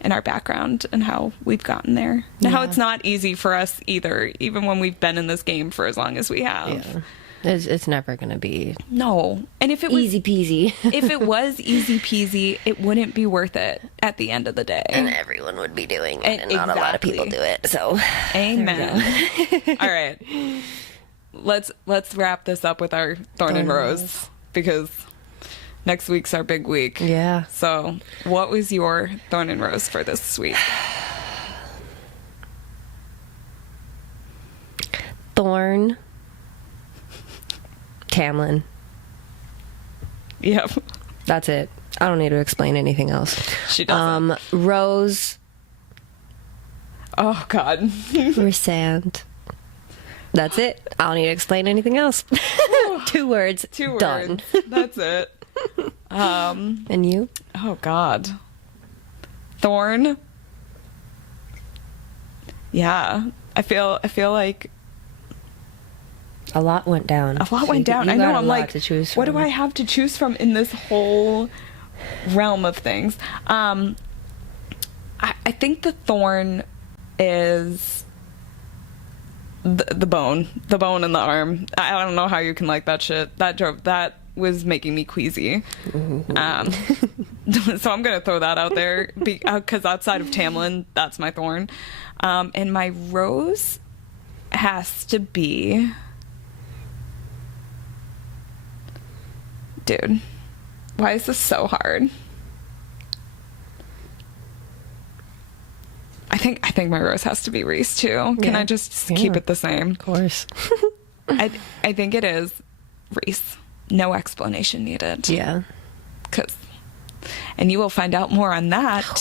in our background and how we've gotten there. And how it's not easy for us either, even when we've been in this game for as long as we have. Yeah. It's never going to be and if it was easy peasy. if it was easy peasy, it wouldn't be worth it at the end of the day. And everyone would be doing it, and not a lot of people do it. So, amen. All right, let's wrap this up with our Thorn and Rose, because next week's our big week. Yeah. So, what was your Thorn and Rose for this week? Thorn. Tamlin. Yep. That's it. I don't need to explain anything else. She doesn't. Rose. Oh, God. Resand. That's it. I don't need to explain anything else. 2 words. 2 words. Done. That's it. And you? Oh, God. Thorn. Yeah. I feel like a lot went down. A lot went down. I know. I'm like, what do I have to choose from in this whole realm of things? I think the thorn is the bone in the arm. I don't know how you can like that shit. That was making me queasy. So I'm gonna throw that out there because outside of Tamlin, that's my thorn. And my rose has to be, dude, why is this so hard? I think my rose has to be Ris too. Can I just keep it the same? Of course. I think it is Ris. No explanation needed. Yeah. And you will find out more on that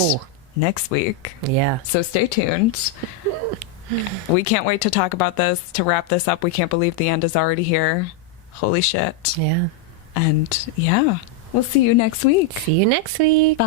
next week. Yeah. So stay tuned. We can't wait to talk about this, to wrap this up. We can't believe the end is already here. Holy shit. Yeah. And yeah, we'll see you next week. See you next week. Bye.